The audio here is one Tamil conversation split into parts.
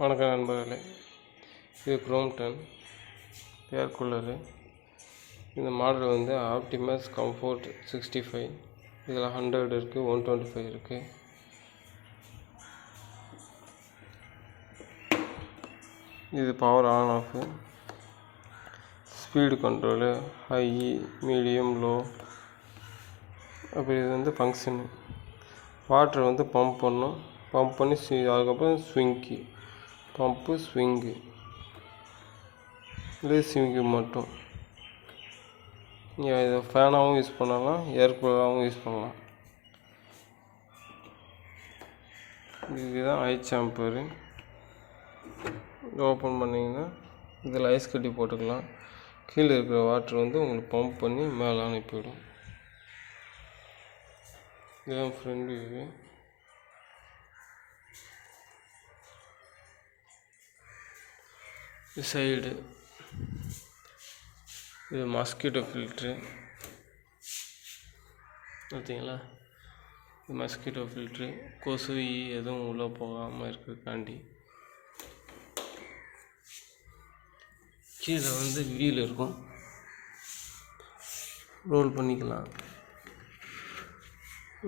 வணக்கம் நண்பர்களே, இது க்ரோம்டன் ஏர் கூலரு. இந்த மாடல் வந்து ஆப்டிமஸ் கம்ஃபோர்ட் 65. இதில் 100 இருக்குது, 125 இருக்குது. இது power on off, speed control, high, medium, low. அப்புறம் இது வந்து ஃபங்க்ஷனு. வாட்டர் வந்து பம்ப் பண்ணணும், பம்ப் பண்ணி அதுக்கப்புறம் ஸ்விங்கு, பம்ப்பு, ஸ்விங்கு, இல்லை ஸ்விங்கு மட்டும். நீங்கள் இதை ஃபேனாகவும் யூஸ் பண்ணலாம், ஏர் கூலராகவும் யூஸ் பண்ணலாம். இதுதான் ஐஸ் சாம்பரு. ஓப்பன் பண்ணிங்கன்னா இதில் ஐஸ் கட்டி போட்டுக்கலாம். கீழே இருக்கிற வாட்டர் வந்து உங்களுக்கு பம்ப் பண்ணி மேலே அனுப்பிவிடும். இதுதான் ஃப்ரண்ட் வியூ. சைடு இது மஸ்கிட்டோ ஃபில்ட்ரு பார்த்தீங்களா? இது மஸ்கிட்டோ ஃபில்ட்ரு, கொசு எதுவும் உள்ளே போகாமல் இருக்கிறதுக்காண்டி. கீழே வந்து வீல் இருக்கும், ரோல் பண்ணிக்கலாம்.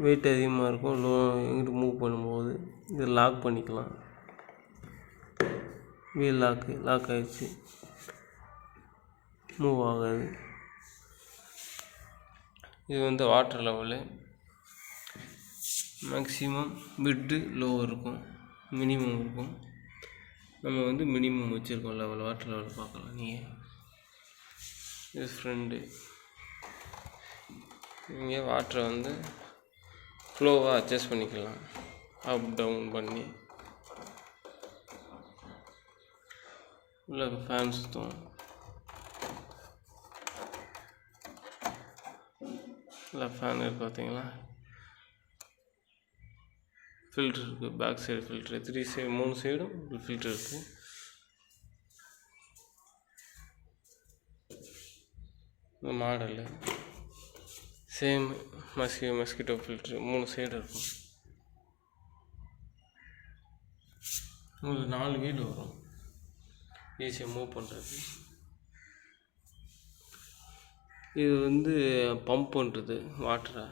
வெயிட் அதிகமாக இருக்கும், எங்கிட்டு மூவ் பண்ணும்போது இது லாக் பண்ணிக்கலாம். வீல் லாக் ஆகிடுச்சு, மூவ் ஆகாது. இது வந்து water level maximum Mittu low இருக்கும், மினிமம் இருக்கும். நம்ம வந்து மினிமம் வச்சுருக்கோம் லெவல், வாட்டர் லெவல் பார்க்கலாம் நீங்கள். இது ஃப்ரெண்டு. நீங்கள் வாட்டரை வந்து ஃப்ளோவாக அட்ஜஸ்ட் பண்ணிக்கலாம், அப் டவுன் பண்ணி. உள்ள ஃபேன் சுற்றும், இல்லை ஃபேன் இருக்குது பார்த்தீங்களா? ஃபில்ட்ரு இருக்குது, பேக் சைடு ஃபில்ட்ரு, 3 சைடும் ஃபில்ட்ரு இருக்குது. இந்த model same mosquito filter 3 side இருக்கும். உங்களுக்கு 4 வீல் வரும், ஈஸியாக மூவ் பண்ணுறது. இது வந்து பம்ப் பண்ணுறது வாட்டரை,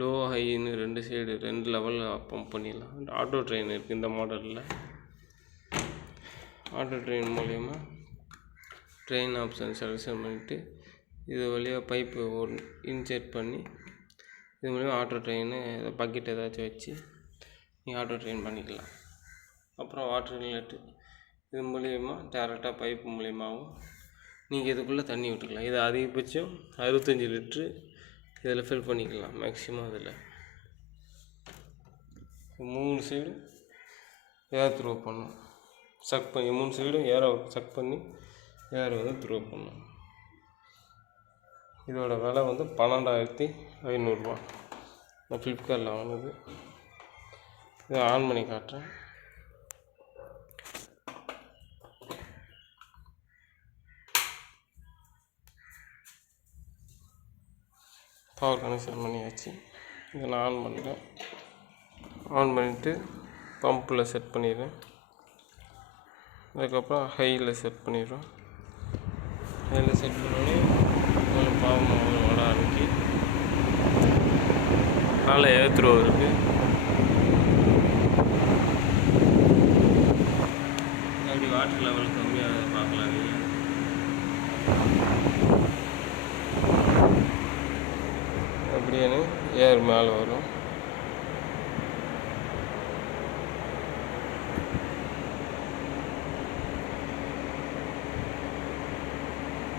லோ ஹைன்னு 2 சைடு 2 லெவலில் பம்ப் பண்ணிடலாம். ஆட்டோ ட்ரெயின் இருக்குது இந்த மாடலில். ஆட்டோ ட்ரெயின் மூலயமா ட்ரெயின் ஆப்ஷன் செலக்ஷன் பண்ணிவிட்டு இது வழியாக பைப்பு இன்செர்ட் பண்ணி இது மூலிமா ஆட்டோ ட்ரெயின் பக்கெட் ஏதாச்சும் வச்சு நீங்கள் ஆட்டோ ட்ரெயின் பண்ணிக்கலாம். அப்புறம் வாட்டர் இன்லெட்டு, இது மூலயமா டேரெக்டாக பைப்பு மூலியமாகவும் நீங்கள் இதுக்குள்ளே தண்ணி விட்டுக்கலாம். இது அதிகபட்சம் 65 லிட்ரு இதில் ஃபில் பண்ணிக்கலாம் மேக்ஸிமம். அதில் 3 சைடு ஏர் த்ரோ பண்ணும், சக் பண்ணி 3 சைடும் ஏரை சக் பண்ணி ஏர் வந்து த்ரோ பண்ணும். இதோட விலை வந்து 12,500 நான் ஃப்ளிப்கார்ட்டில் வாங்கினது. இதை ஆன் பண்ணி காட்டுறேன். பவர் கனெக்ஷன் பண்ணியாச்சு. இதை நான் ஆன் பண்ணுறேன். ஆன் பண்ணிவிட்டு பம்பில் செட் பண்ணிடுறேன். அதுக்கப்புறம் ஹையில் செட் பண்ணிடுறோம். ஹையில் செட் பண்ணோடனே ஒரு பாவம் ஓட ஆரம்பிச்சு மேலே ஏற்றுருவா இருக்குது. அப்படி வாட்டர் லெவல் கம்மியாக பார்க்கலாம் நீங்கள். அப்படியே ஏர் மேலே வரும்.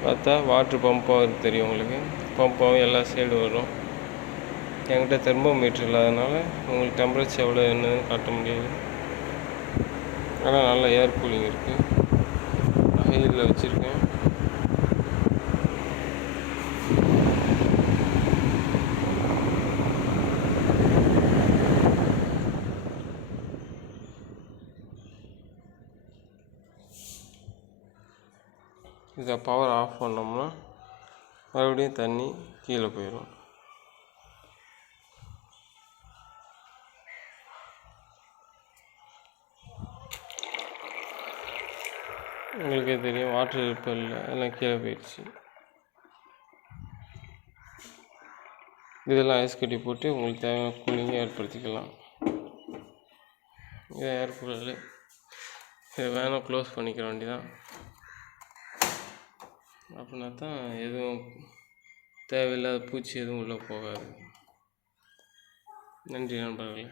பார்த்தா வாட்ரு பம்பாக தெரியும் உங்களுக்கு, பம்பாகவும் எல்லா சைடு வரும். என்கிட்ட தெர்மோமீட்டர் இல்லாதனால உங்களுக்கு டெம்பரேச்சர் எவ்வளோ என்னன்னு காட்ட முடியாது. ஆனால் நல்ல ஏர் கூலிங் இருக்குது. ஹையில் வச்சுருக்கேன். இதை பவர் ஆஃப் பண்ணோம்னா மறுபடியும் தண்ணி கீழே போயிடும். உங்களுக்கே தெரியும் வாட்டர் இருப்பு இல்லை, எல்லாம் கீழே போயிடுச்சு. இதெல்லாம் ஐஸ் கட்டி போட்டு உங்களுக்கு தேவையான கூலிங்கை ஏற்படுத்திக்கலாம். இது ஏர் கூலரு. இதை வேணால் க்ளோஸ் பண்ணிக்கிற வேண்டியதான். அப்படின்னா தான் எதுவும் தேவையில்லாத பூச்சி எதுவும் உள்ளே போகாது. நன்றி நண்பர்களே.